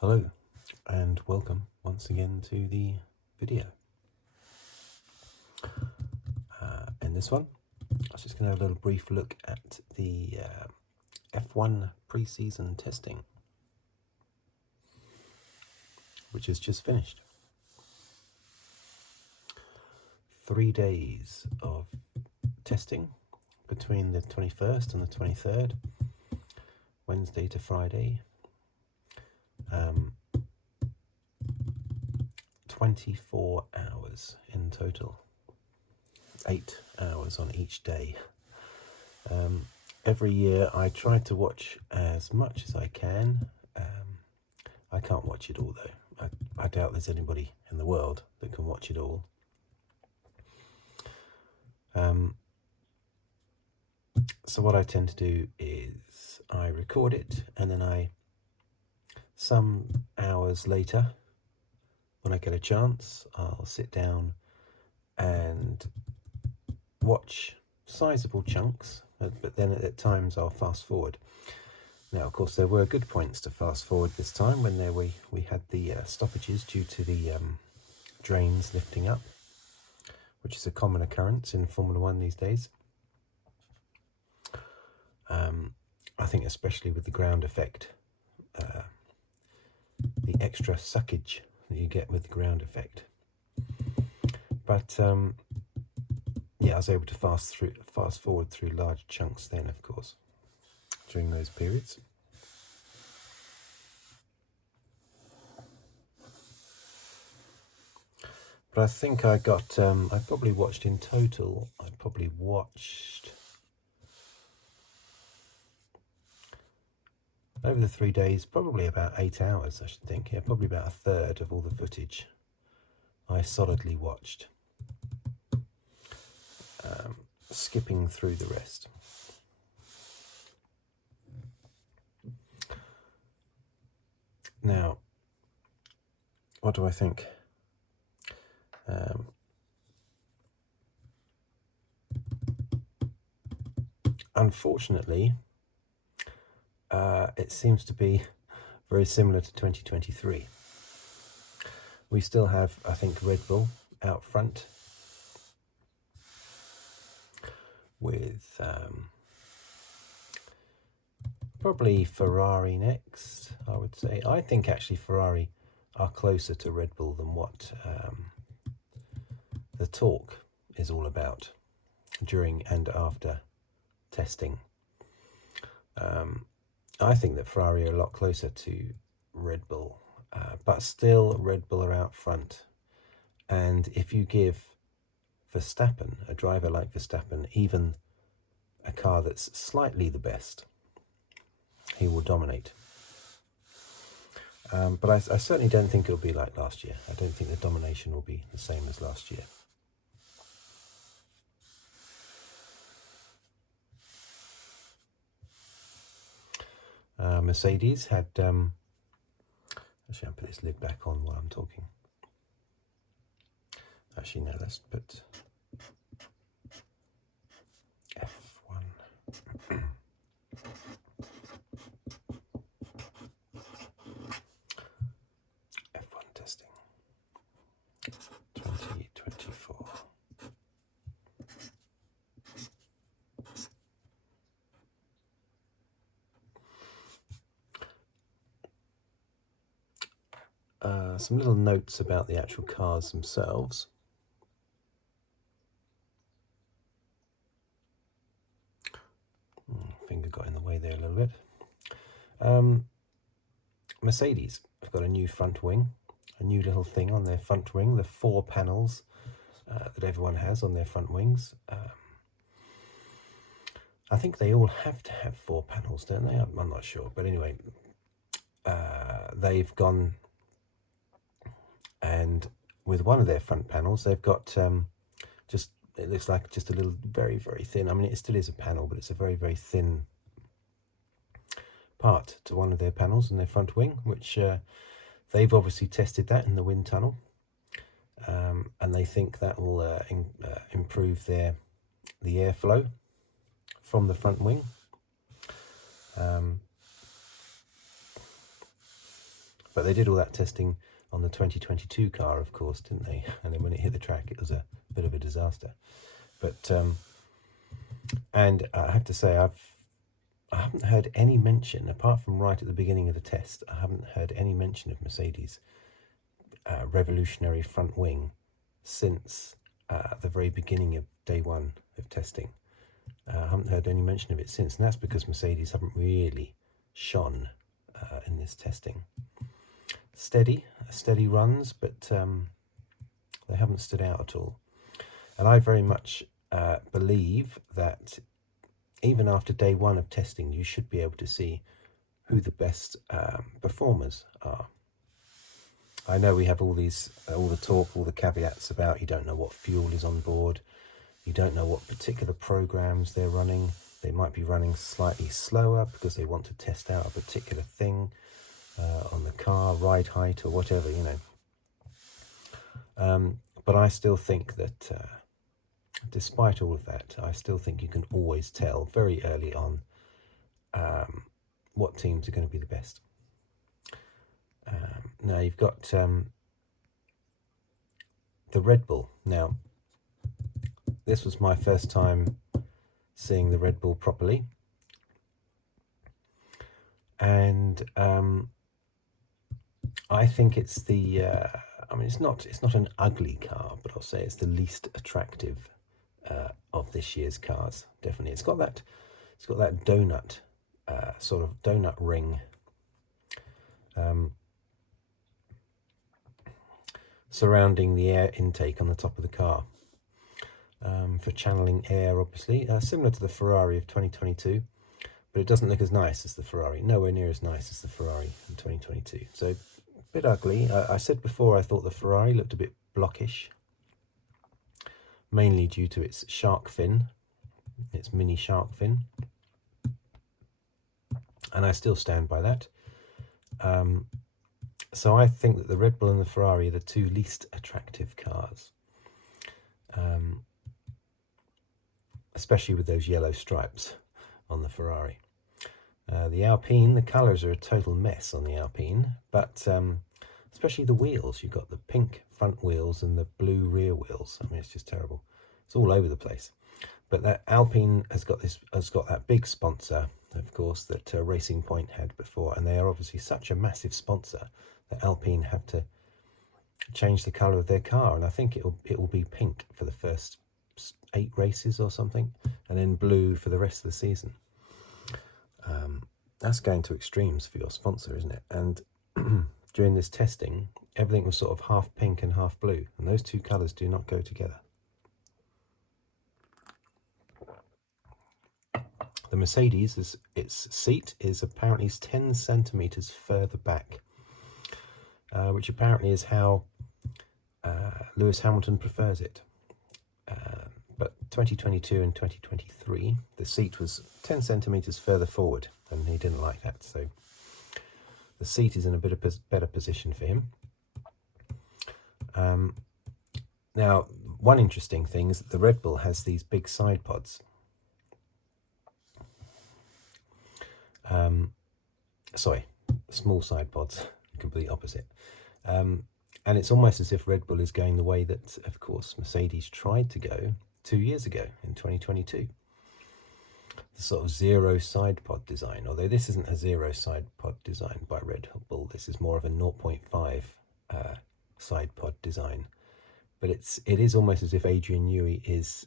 Hello and welcome once again to the video. In this one, I was just going to have a little brief look at the F1 pre-season testing, which has just finished. 3 days of testing between the 21st and the 23rd, Wednesday to Friday. 24 hours in total, 8 hours on each day. Every year I try to watch as much as I can. I can't watch it all though. I doubt there's anybody in the world that can watch it all. So what I tend to do is I record it, and then some hours later, when I get a chance, I'll sit down and watch sizable chunks, but then at times I'll fast forward. Now, of course, there were good points to fast forward this time when we had the stoppages due to the drains lifting up, which is a common occurrence in Formula One these days. I think especially with the ground effect, the extra suckage that you get with the ground effect. But yeah, I was able to fast forward through large chunks then, of course, during those periods. But I think I probably watched in total, over the 3 days, probably about 8 hours, I should think. Yeah, probably about a third of all the footage I solidly watched, skipping through the rest. Now, what do I think? Unfortunately, it seems to be very similar to 2023. We still have, I think, RedBull out front with probably Ferrari next, I would say. I think actually Ferrari are closer to RedBull than what the talk is all about during and after testing. I think that Ferrari are a lot closer to RedBull, but still RedBull are out front. And if you give Verstappen, a driver like Verstappen, even a car that's slightly the best, he will dominate. But I certainly don't think it'll be like last year. I don't think the domination will be the same as last year. Mercedes had, actually I'll put this lid back on while I'm talking. Actually, no, let's put F1. F1 testing 2024. Some little notes about the actual cars themselves. Finger got in the way there a little bit. Mercedes have got a new front wing, a new little thing on their front wing, the 4 panels that everyone has on their front wings. I think they all have to have 4 panels, don't they? I'm not sure, but anyway, they've gone, and with one of their front panels, they've got it looks like just a little very, very thin. I mean, it still is a panel, but it's a very, very thin part to one of their panels in their front wing, which they've obviously tested that in the wind tunnel, and they think that will improve the airflow from the front wing. But they did all that testing on the 2022 car, of course, didn't they? And then when it hit the track, it was a bit of a disaster. But and I have to say, I haven't heard any mention, apart from right at the beginning of the test, I haven't heard any mention of Mercedes' revolutionary front wing since the very beginning of day one of testing. I haven't heard any mention of it since, and that's because Mercedes haven't really shone in this testing. Steady runs, but they haven't stood out at all. And I very much believe that even after day one of testing, you should be able to see who the best performers are. I know we have all the talk, all the caveats about you don't know what fuel is on board, you don't know what particular programs they're running. They might be running slightly slower because they want to test out a particular thing on the car, ride height or whatever, you know. But I still think that despite all of that, I still think you can always tell very early on what teams are going to be the best. Now you've got the Red Bull. Now, this was my first time seeing the Red Bull properly, and I think it's the. I mean, it's not an ugly car, but I'll say it's the least attractive of this year's cars. Definitely, it's got that donut sort of donut ring. Surrounding the air intake on the top of the car for channeling air, obviously, similar to the Ferrari of 2022, but it doesn't look as nice as the Ferrari, nowhere near as nice as the Ferrari in 2022. So a bit ugly. I said before I thought the Ferrari looked a bit blockish, mainly due to its shark fin, its mini shark fin, and I still stand by that. So I think that the Red Bull and the Ferrari are the two least attractive cars, especially with those yellow stripes on the Ferrari. The Alpine, the colours are a total mess on the Alpine, but especially the wheels. You've got the pink front wheels and the blue rear wheels. I mean, it's just terrible. It's all over the place. But that Alpine has got that big sponsor, of course, that Racing Point had before, and they are obviously such a massive sponsor that Alpine have to change the colour of their car, and I think it will be pink for the first 8 races or something, and then blue for the rest of the season. That's going to extremes for your sponsor, isn't it? And during this testing, everything was sort of half pink and half blue, and those two colours do not go together. The Mercedes, its seat is apparently 10 centimetres further back, which apparently is how Lewis Hamilton prefers it. But 2022 and 2023, the seat was 10 centimetres further forward, and he didn't like that. So the seat is in a bit of better position for him. Now, one interesting thing is that the Red Bull has these big side pods. Sorry, small side pods, complete opposite. And it's almost as if Red Bull is going the way that, of course, Mercedes tried to go 2 years ago in 2022. The sort of zero side pod design, although this isn't a zero side pod design by Red Bull, this is more of a 0.5 side pod design. But it is almost as if Adrian Newey is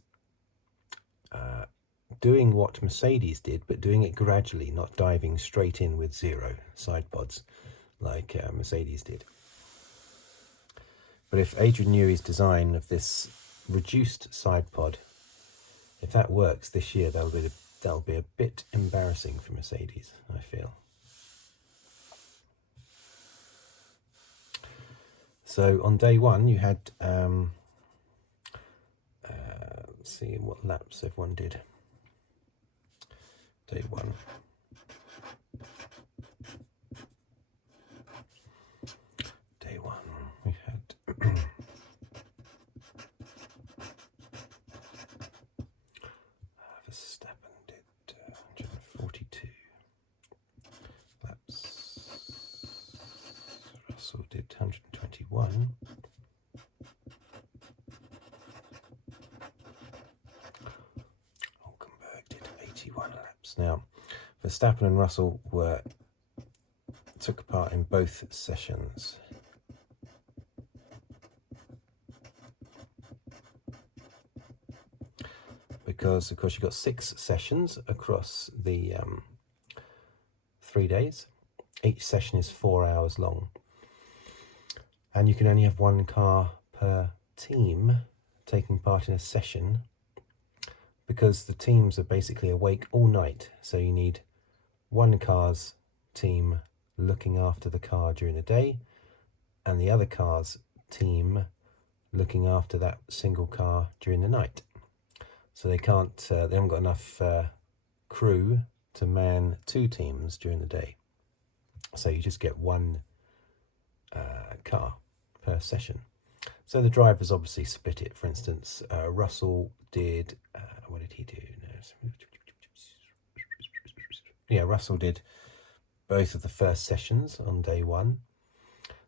doing what Mercedes did, but doing it gradually, not diving straight in with zero side pods like Mercedes did. But if Adrian Newey's design of this reduced side pod, if that works this year, that'll be a bit embarrassing for Mercedes, I feel. So on day one, you had let's see what laps everyone did. Day one. Day one, we had Verstappen did 142 laps. 81 laps. Now, Verstappen and Russell took part in both sessions. Because, of course, you've got 6 sessions across the 3 days. Each session is 4 hours long. And you can only have 1 car per team taking part in a session, because the teams are basically awake all night. So you need 1 car's team looking after the car during the day, and the other car's team looking after that single car during the night. So they haven't got enough crew to man 2 teams during the day. So you just get 1 car per session. So the drivers obviously split it. For instance, Russell did, what did he do? Yeah, Russell did both of the first sessions on day 1.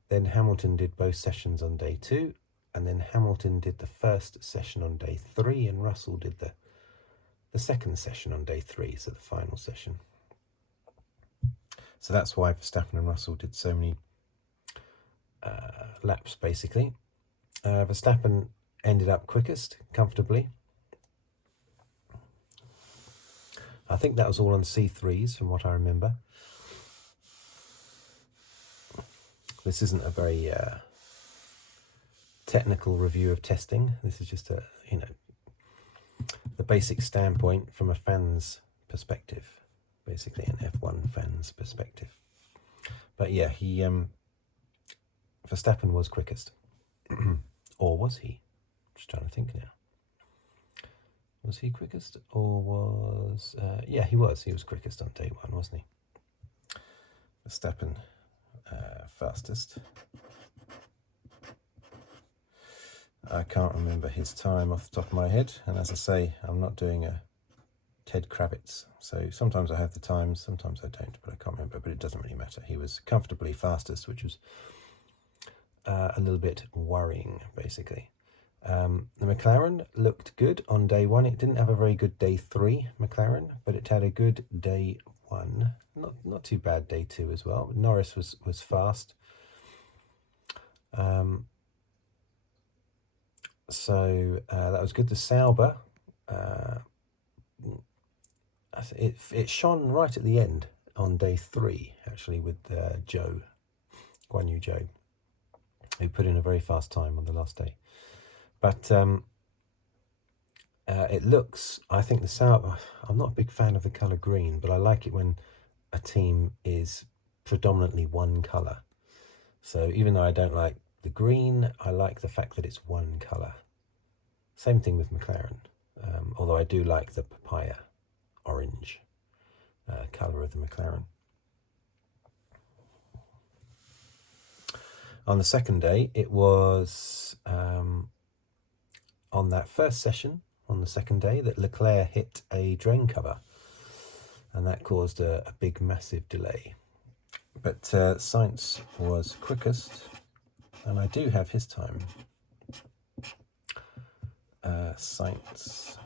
Then Hamilton did both sessions on day 2. And then Hamilton did the first session on day 3, and Russell did the second session on day 3, so the final session. So that's why Verstappen and Russell did so many laps, basically. Verstappen ended up quickest, comfortably. I think that was all on C3s, from what I remember. This isn't a very technical review of testing. This is just the basic standpoint from a fan's perspective, basically an F1 fan's perspective. But yeah, Verstappen was quickest. Or was he? Just trying to think now. Was he quickest, or was... yeah, he was. He was quickest on day 1, wasn't he? Verstappen fastest. I can't remember his time off the top of my head, and as I say, I'm not doing a Ted Kravitz, so sometimes I have the times, sometimes I don't, but I can't remember, but it doesn't really matter. He was comfortably fastest, which was a little bit worrying, basically. The McLaren looked good on day 1. It didn't have a very good day 3, McLaren, but it had a good day 1. Not too bad day 2 as well. Norris was fast. So that was good. The Sauber, it shone right at the end on day 3, actually, with Guan Yu Zhou, who put in a very fast time on the last day. But it looks, I think the Sauber, I'm not a big fan of the colour green, but I like it when a team is predominantly 1 colour. So even though I don't like the green, I like the fact that it's 1 colour. Same thing with McLaren, although I do like the papaya orange colour of the McLaren. On the second day, it was on that first session, on the second day, that Leclerc hit a drain cover, and that caused a big, massive delay. But Sainz was quickest, and I do have his time. Sainz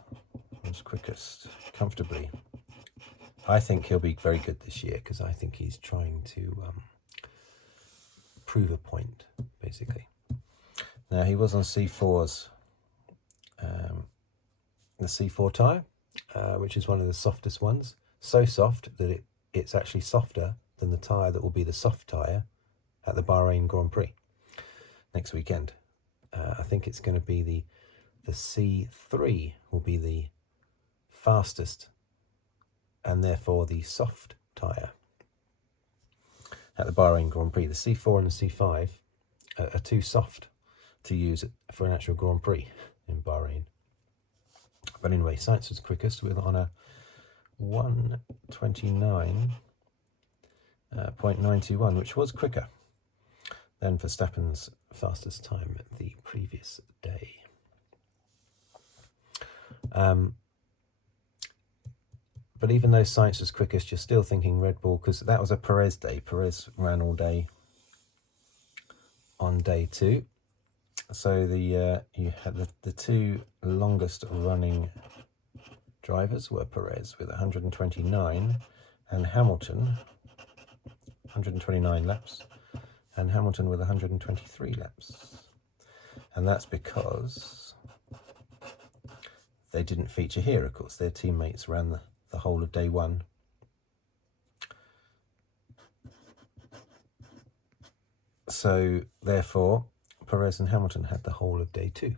was quickest, comfortably. I think he'll be very good this year, because I think he's trying to prove a point, basically. Now, he was on C4s, the C4 tyre, which is one of the softest ones. So soft that it's actually softer than the tyre that will be the soft tyre at the Bahrain Grand Prix next weekend. I think it's going to be the C3 will be the fastest and therefore the soft tyre at the Bahrain Grand Prix. The C4 and the C5 are too soft to use for an actual Grand Prix in Bahrain. But anyway, Sainz was quickest on a 1:29.91, which was quicker than Verstappen's fastest time the previous day. But even though Sainz was quickest, you're still thinking Red Bull, because that was a Perez day. Perez ran all day on day 2. So you had the 2 longest running drivers were Perez with 129 and Hamilton 129 laps, and Hamilton with 123 laps. And that's because they didn't feature here, of course. Their teammates ran the whole of day one. So, therefore, Perez and Hamilton had the whole of day two.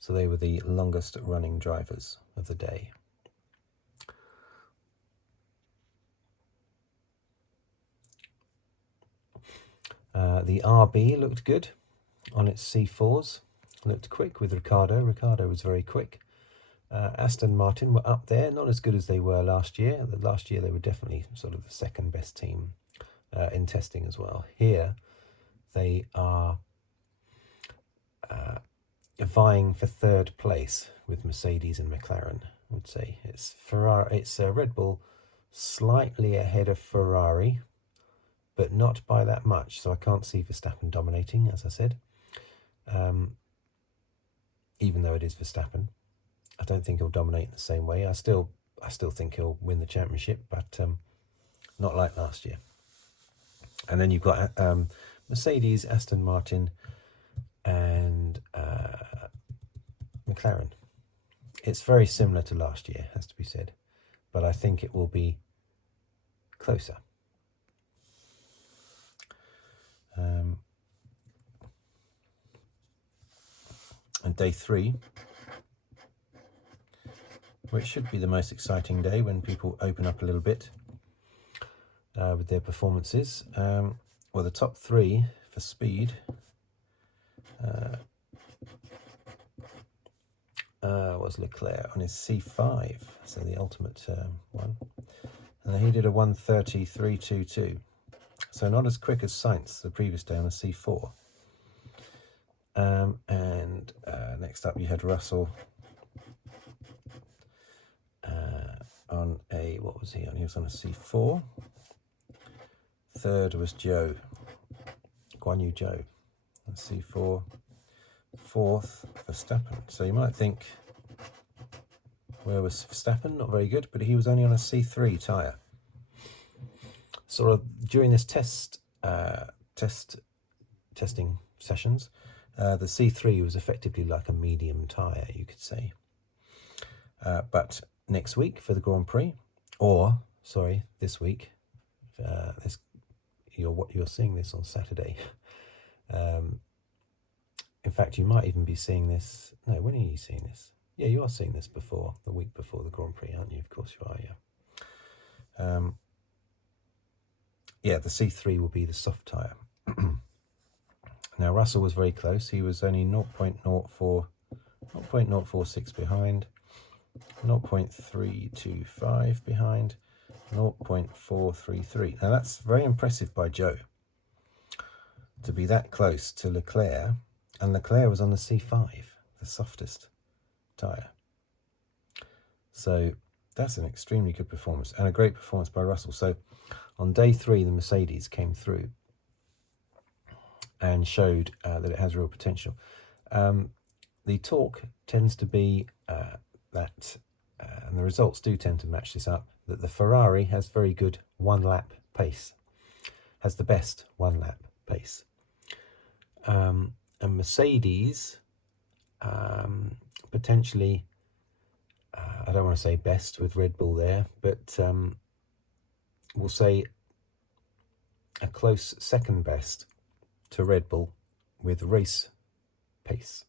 So they were the longest running drivers of the day. The RB looked good on its C4s. Looked quick with Ricciardo. Ricciardo was very quick. Aston Martin were up there, not as good as they were last year. Last year they were definitely sort of the second best team in testing as well. Here they are vying for third place with Mercedes and McLaren, I would say. It's Red Bull slightly ahead of Ferrari, but not by that much. So I can't see Verstappen dominating, as I said. Even though it is Verstappen, I don't think he'll dominate in the same way. I still think he'll win the championship, but not like last year. And then you've got Mercedes, Aston Martin, and McLaren. It's very similar to last year, has to be said, but I think it will be closer. And day three, which should be the most exciting day when people open up a little bit with their performances. Well, the top three for speed was Leclerc on his C5, so the ultimate one. And he did a 1:33.22. So not as quick as Sainz the previous day on a C4. And next up you had Russell on a, what was he on? He was on a C4. Third was Guan Yu Zhou, on C4. Fourth, Verstappen. So you might think, where was Verstappen? Not very good, but he was only on a C3 tyre. Sort of during this testing sessions, the C3 was effectively like a medium tyre, you could say. But next week for the Grand Prix, this week, you're seeing this on Saturday. In fact, you might even be seeing this. No, when are you seeing this? Yeah, you are seeing this the week before the Grand Prix, aren't you? Of course you are, yeah. Yeah, the C3 will be the soft tyre. Now, Russell was very close. He was only 0.046 behind, 0.325 behind, 0.433. Now, that's very impressive by Zhou, to be that close to Leclerc. And Leclerc was on the C5, the softest tyre. So that's an extremely good performance and a great performance by Russell. So on day three, the Mercedes came through and showed that it has real potential. The talk tends to be that, and the results do tend to match this up, that the Ferrari has very good one-lap pace, has the best one-lap pace. And Mercedes, potentially, I don't want to say best with Red Bull there, but we'll say a close second best to Red Bull with race pace.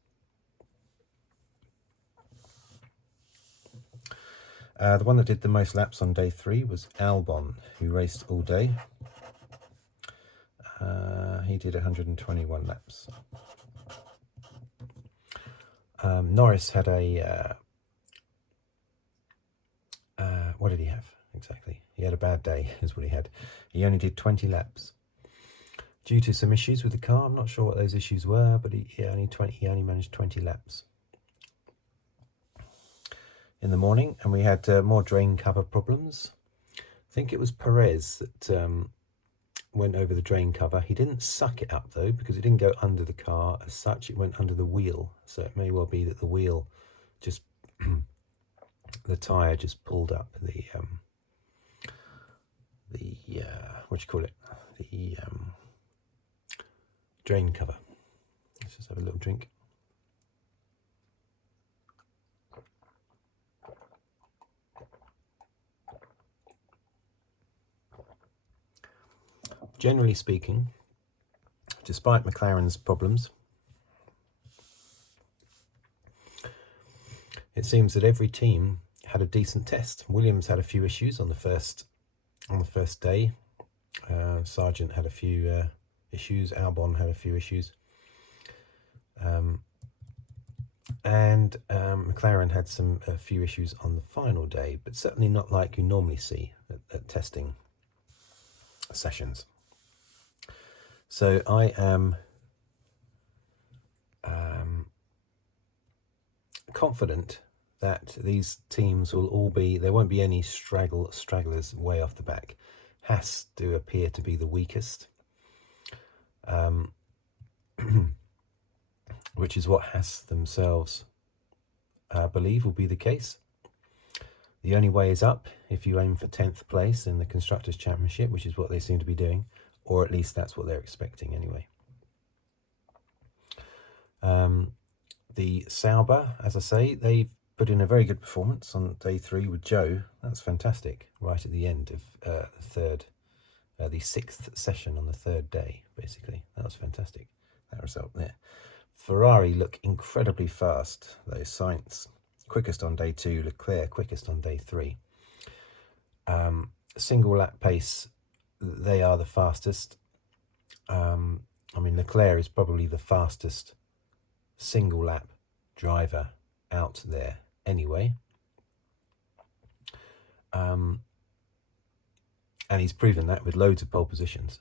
The one that did the most laps on day three was Albon, who raced all day. He did 121 laps. Norris had a, what did he have exactly? He had a bad day, is what he had. He only did 20 laps. Due to some issues with the car, I'm not sure what those issues were, but he only managed 20 laps in the morning. And we had more drain cover problems. I think it was Perez that went over the drain cover. He didn't suck it up though, because it didn't go under the car as such. It went under the wheel, so it may well be that the wheel just the tyre just pulled up the what do you call it? The drain cover. Let's just have a little drink. Generally speaking, despite McLaren's problems, it seems that every team had a decent test. Williams had a few issues on the first day. Sargent had a few issues. Albon had a few issues, and McLaren had a few issues on the final day, but certainly not like you normally see at testing sessions. So I am confident that these teams will all be, there won't be any stragglers way off the back. Haas do appear to be the weakest, which is what Haas themselves believe will be the case. The only way is up if you aim for 10th place in the Constructors' Championship, which is what they seem to be doing, or at least that's what they're expecting anyway. The Sauber, as I say, they've put in a very good performance on day 3 with Joe. That's fantastic, right at the end of the 6th session on the 3rd day, basically. That was fantastic, that result there. Ferrari look incredibly fast, though. Sainz quickest on day 2, Leclerc quickest on day 3. Single lap pace, they are the fastest. I mean, Leclerc is probably the fastest single lap driver out there anyway. And he's proven that with loads of pole positions.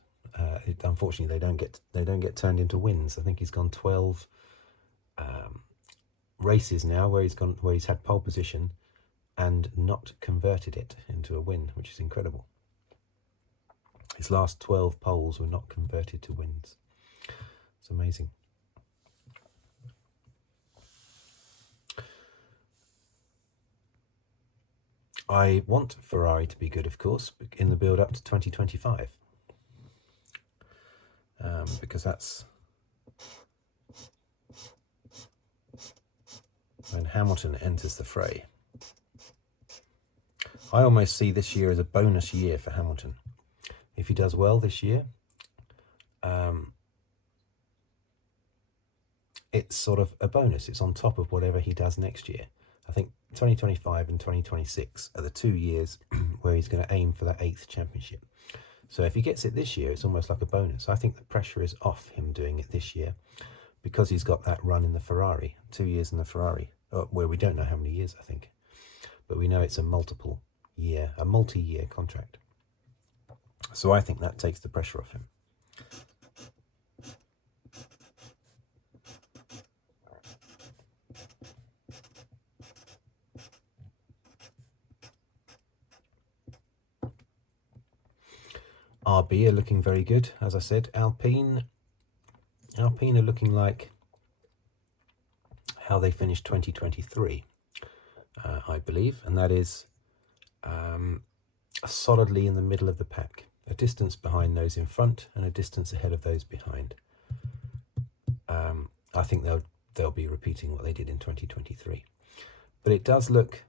Unfortunately, they don't get turned into wins. I think he's gone 12 races now where he's had pole position and not converted it into a win, which is incredible. His last 12 poles were not converted to wins. It's amazing. I want Ferrari to be good, of course, in the build-up to 2025. Because that's when Hamilton enters the fray. I almost see this year as a bonus year for Hamilton. If he does well this year, it's sort of a bonus. It's on top of whatever he does next year. I think 2025 and 2026 are the 2 years where he's going to aim for that 8th championship. So if he gets it this year, it's almost like a bonus. I think the pressure is off him doing it this year because he's got that run in the Ferrari, 2 years in the Ferrari, where we don't know how many years, I think. But we know it's a multi-year contract. So I think that takes the pressure off him. RB are looking very good, as I said. Alpine are looking like how they finished 2023, I believe, and that is solidly in the middle of the pack, a distance behind those in front and a distance ahead of those behind. I think they'll be repeating what they did in 2023, but it does look,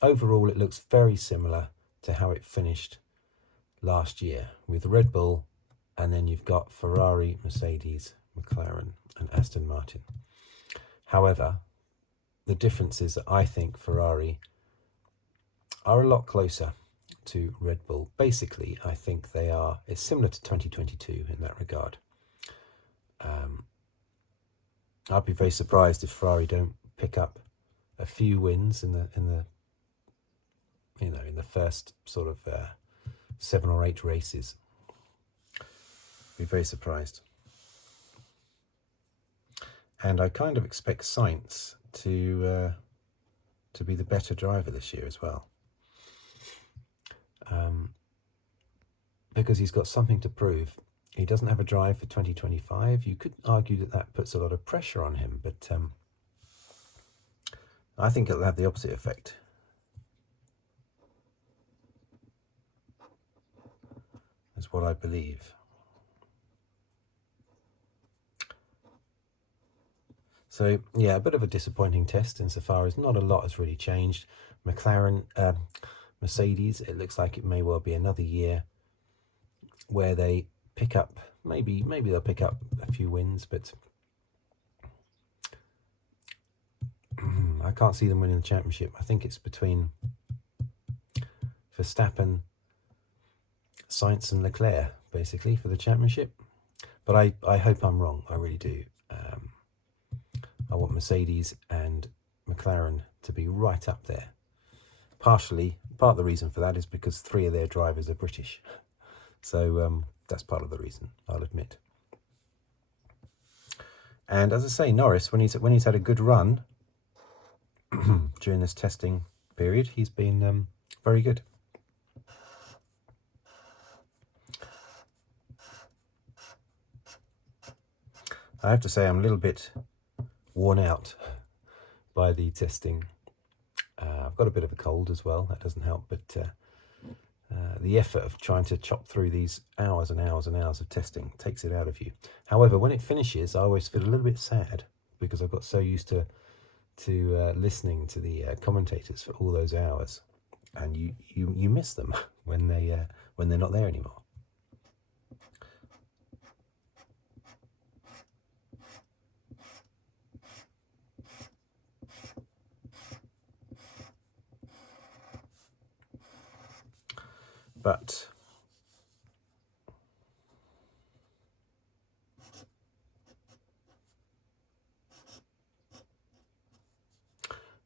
overall, it looks very similar to how it finished last year with Red Bull, and then you've got Ferrari, Mercedes, McLaren and Aston Martin. However, the difference is that I think Ferrari are a lot closer to Red Bull. Basically, I think it's similar to 2022 in that regard. I'd be very surprised if Ferrari don't pick up a few wins in the first sort of 7 or 8 races. Be very surprised. And I kind of expect Sainz to be the better driver this year as well. Because he's got something to prove. He doesn't have a drive for 2025. You could argue that puts a lot of pressure on him, but I think it'll have the opposite effect. is what I believe. So yeah, a bit of a disappointing test insofar as not a lot has really changed. Mercedes, it looks like it may well be another year where they pick up, maybe they'll pick up a few wins, but I can't see them winning the championship. I think it's between Verstappen, Sainz and Leclerc, basically, for the championship. But I hope I'm wrong, I really do. I want Mercedes and McLaren to be right up there. Part of the reason for that is because 3 of their drivers are British. So that's part of the reason, I'll admit. And as I say, Norris, when he's had a good run during this testing period, he's been very good. I have to say I'm a little bit worn out by the testing. I've got a bit of a cold as well, that doesn't help, but the effort of trying to chop through these hours and hours and hours of testing takes it out of you. However, when it finishes, I always feel a little bit sad because I've got so used to listening to the commentators for all those hours, and you miss them when they're not there anymore. But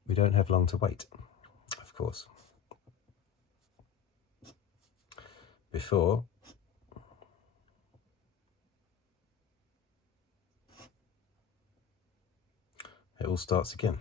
we don't have long to wait, of course, before it all starts again.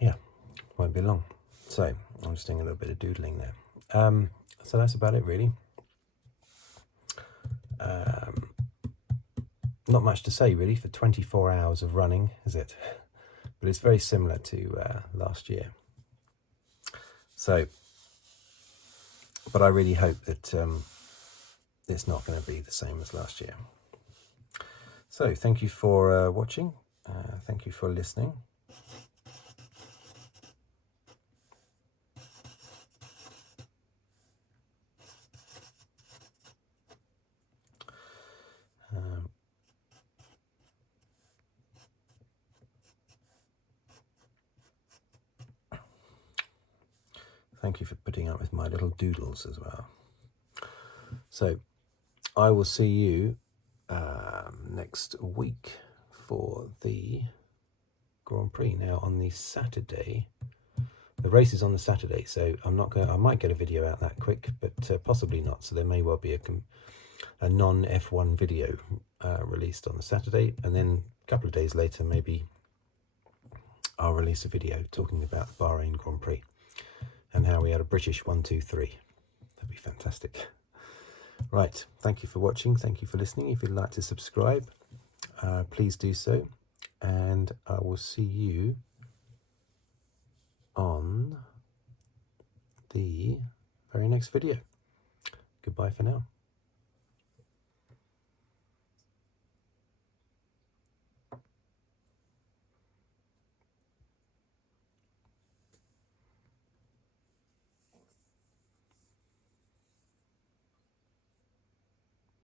Yeah, won't be long. So I'm just doing a little bit of doodling there. So that's about it, really. Not much to say, really, for 24 hours of running, is it? But it's very similar to last year. So, but I really hope that it's not going to be the same as last year. So thank you for watching. Thank you for listening. Thank you for putting up with my little doodles as well. So I will see you next week for the Grand Prix. Now on the Saturday, the race is on the Saturday, so I might get a video out that quick, but possibly not. So there may well be a non-F1 video released on the Saturday, and then a couple of days later maybe I'll release a video talking about the Bahrain Grand Prix and how we had a British 1, 2, 3. That'd be fantastic. Right, thank you for watching, thank you for listening. If you'd like to subscribe, please do so, and I will see you on the very next video. Goodbye for now.